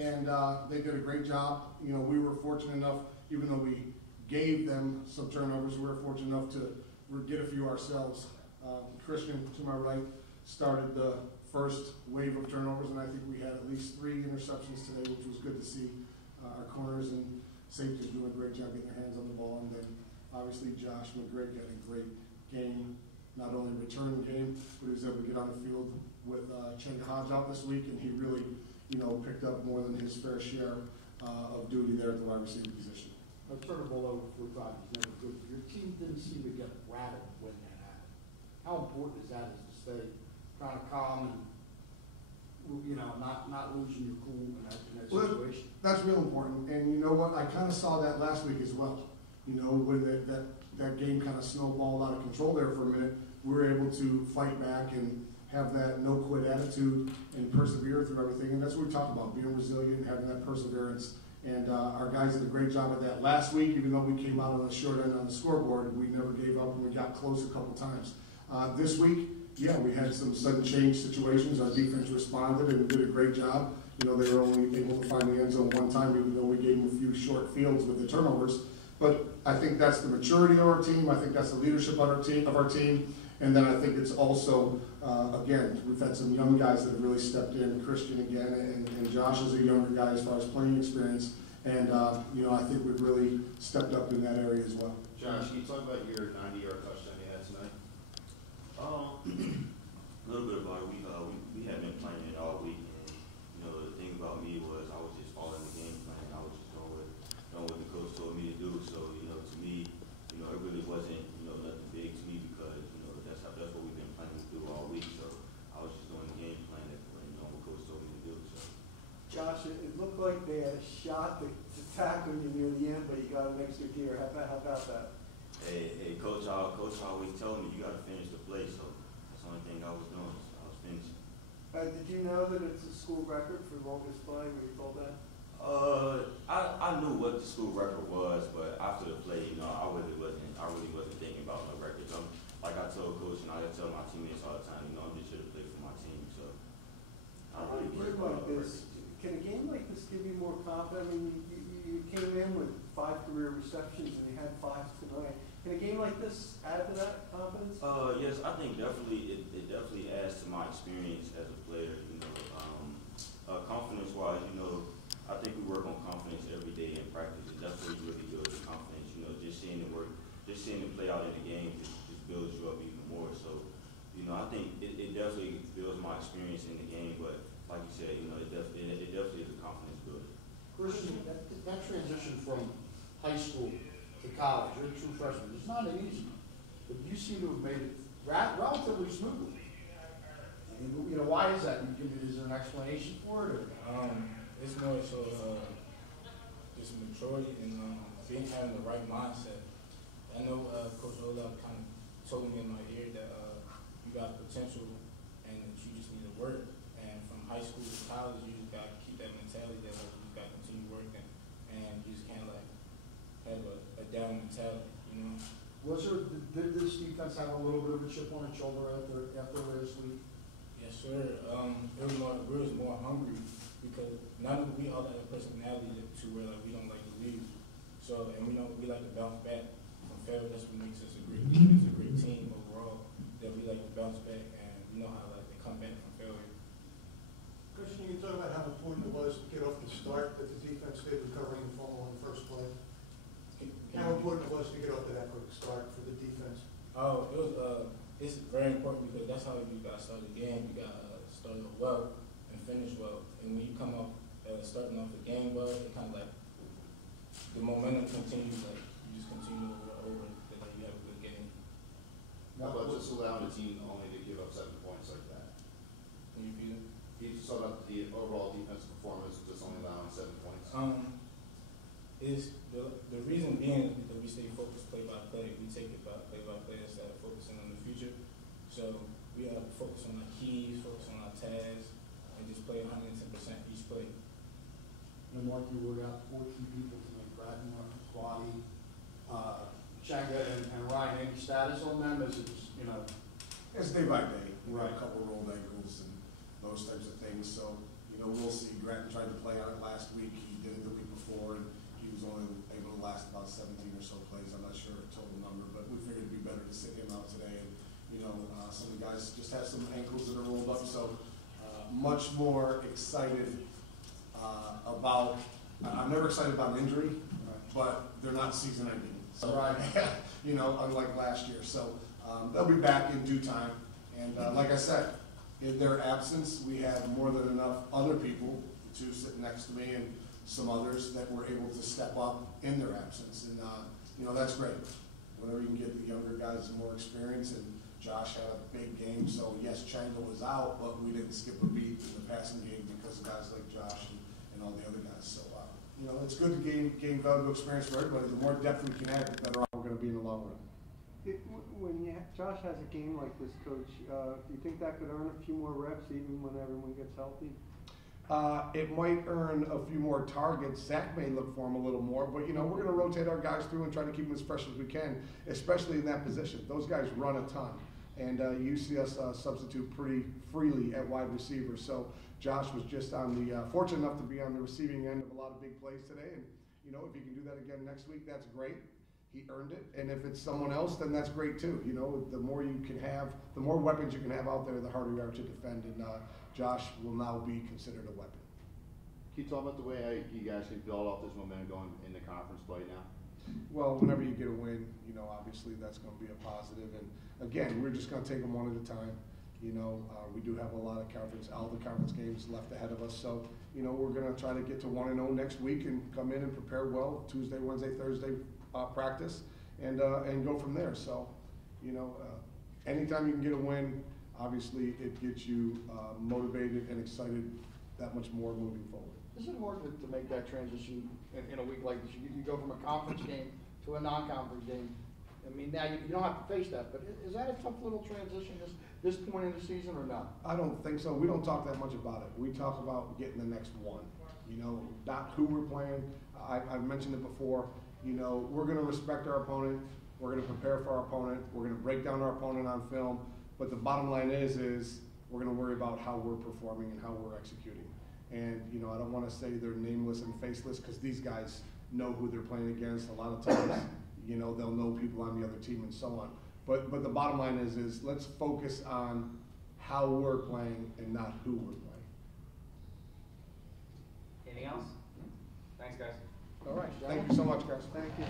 and they did a great job. You know, we were fortunate enough, even though we gave them some turnovers, we were fortunate enough to get a few ourselves. Christian, to my right, started the first wave of turnovers, and I think we had at least 3 interceptions today, which was good to see. Our corners and safeties doing a great job getting their hands on the ball, and then obviously Josh McGregor had a great game, not only return game, but he was able to get on the field with Cheng Hodge out this week, and he really, you know, picked up more than his fair share of duty there at the wide receiver position. A turn the ball over 4 times is never good. Your team didn't seem to get rattled when that happened. How important is that to stay kind of calm and, you know, not losing your cool in that situation? That's real important, and you know what? I kind of saw that last week as well. You know, when that game kind of snowballed out of control there for a minute, we were able to fight back and have that no-quit attitude and persevere through everything, and that's what we talked about, being resilient, having that perseverance. And our guys did a great job at that last week. Even though we came out on the short end on the scoreboard, we never gave up and we got close a couple times. This week, yeah, we had some sudden change situations. Our defense responded and did a great job. You know, they were only able to find the end zone 1 time, even though we gave them a few short fields with the turnovers. But I think that's the maturity of our team. I think that's the leadership of our team. And then I think it's also, again, we've had some young guys that have really stepped in, Christian again, and Josh is a younger guy as far as playing experience. And, you know, I think we've really stepped up in that area as well. Josh, can you talk about your 90-yard touchdown you had tonight? A little bit about it. We had been playing it all week. And, you know, the thing about me was I was just following the game plan. I was just doing what the coach told me to do. So, you know, to me, you know, it really wasn't, you know, nothing big to me because, you know, that's what we've been planning to do all week. So I was just doing the game plan that, you know, what coach told me to do. So. Josh, it looked like they had a shot to tackle you near the end, but you got an extra gear. How about that? Hey, coach always telling me you got to finish the play. So that's the only thing I was doing. So I was finishing. Did you know that it's a school record for longest play? Were you told that? I knew what the school record was, but after the play, you know, I really wasn't thinking about no records. Like I told coach, and I tell my teammates all the time, you know, I'm just here to play for my team. So I really care about no records. Can a game like this give you more confidence? I mean, you came in with 5 career receptions and you had 5 tonight. Can a game like this add to that confidence? Yes, I think definitely it definitely adds to my experience as a player. You know, confidence-wise, you know, I think we work on confidence every day in practice. It definitely really builds your confidence. You know, just seeing it work, just seeing it play out in the game, just builds you up even more. So, you know, I think it definitely builds my experience in the game. But like you said, you know, it definitely is a confidence builder. Christian, that transition from high school to college, you're a true freshman. It's not an easy one, but you seem to have made it relatively smoothly. And, you know, why is that? Is there an explanation for it? Or? It's more so just maturity and having the right mindset. I know Coach Ola kind of told me in my ear that you got potential and that you just need to work. And from high school to college, you just got to keep that mentality that like, you got to continue working and you just can't like have a down mentality, you know. Did this defense have a little bit of a chip on its shoulder after last week? Yes, sir. We was more hungry because we all have a personality to where like we don't like to lose. So and we like to bounce back from failure. That's what makes us a great team overall. That we like to bounce back and we know how like to come back from failure. Christian, you can talk about how important it was to get off the start that the defense did recovering the fumble on the first play. How important it was to get off to that quick start for the defense? Oh, it was. It's very important because that's how you got to start the game. You got to start well and finish well. And when you come up starting off the game well, it kind of like the momentum continues. Like you just continue over that like, you have a good game. How about just allowing the team only to give up 7 points like that? Can you repeat it? You just talk about the overall defensive performance, just only allowing 7 points. Is the reason being is because we stay focused play by play. We take it by play instead of focusing on the future. So we have to focus on our keys, focus on our tasks, and just play 110% each play. And Mark, you were out 14 people tonight, Bratton, Quaddy, Changa, and Ryan. Any status on them? Is it just, you know? It's day by day. We had a couple rolled ankles and those types of things. So, you you know, we'll see. Grattan tried to play on it last week. He did it the week before, and he was only able to last about 17 or so plays. I'm not sure of total number, but we figured it'd be better to sit him out today. And, you know, some of the guys just have some ankles that are rolled up, so much more excited about, I'm never excited about an injury, but they're not season ending. So, you know, unlike last year. So they'll be back in due time. And like I said, in their absence, we had more than enough other people, the two sitting next to me and some others, that were able to step up in their absence. And, you know, that's great. Whenever you can get the younger guys more experience, and Josh had a big game, so yes, Chango was out, but we didn't skip a beat in the passing game because of guys like Josh and all the other guys. So, you know, it's good to gain valuable experience for everybody. The more depth we can add, the better off we're going to be in the long run. When Josh has a game like this, Coach, do you think that could earn a few more reps even when everyone gets healthy? It might earn a few more targets. Zach may look for him a little more, but, you know, we're going to rotate our guys through and try to keep them as fresh as we can, especially in that position. Those guys run a ton, and you see us substitute pretty freely at wide receiver. So Josh was just on the fortunate enough to be on the receiving end of a lot of big plays today, and, you know, if he can do that again next week, that's great. He earned it, and if it's someone else, then that's great too. You know, the more you can have, the more weapons you can have out there, the harder you are to defend, and Josh will now be considered a weapon. Can you talk about the way you guys can build off this momentum going in the conference play now? Well, whenever you get a win, you know, obviously that's going to be a positive, and again, we're just going to take them one at a time. You know, we do have a lot of all the conference games left ahead of us, so, you know, we're going to try to get to 1-0 next week and come in and prepare well Tuesday, Wednesday, Thursday practice, and go from there. So, you know, anytime you can get a win, obviously it gets you motivated and excited that much more moving forward. Is it hard to make that transition in a week like this? You go from a conference game to a non-conference game. I mean, now you don't have to face that, but is that a tough little transition this point in the season or not? I don't think so. We don't talk that much about it. We talk about getting the next one. You know, not who we're playing. I've mentioned it before. You know, we're going to respect our opponent. We're going to prepare for our opponent. We're going to break down our opponent on film. But the bottom line is we're going to worry about how we're performing and how we're executing. And, you know, I don't want to say they're nameless and faceless because these guys know who they're playing against. A lot of times, you know, they'll know people on the other team and so on. But the bottom line is let's focus on how we're playing and not who we're playing. Anything else? Thanks, guys. All right. Thank you so much, guys. Thank you.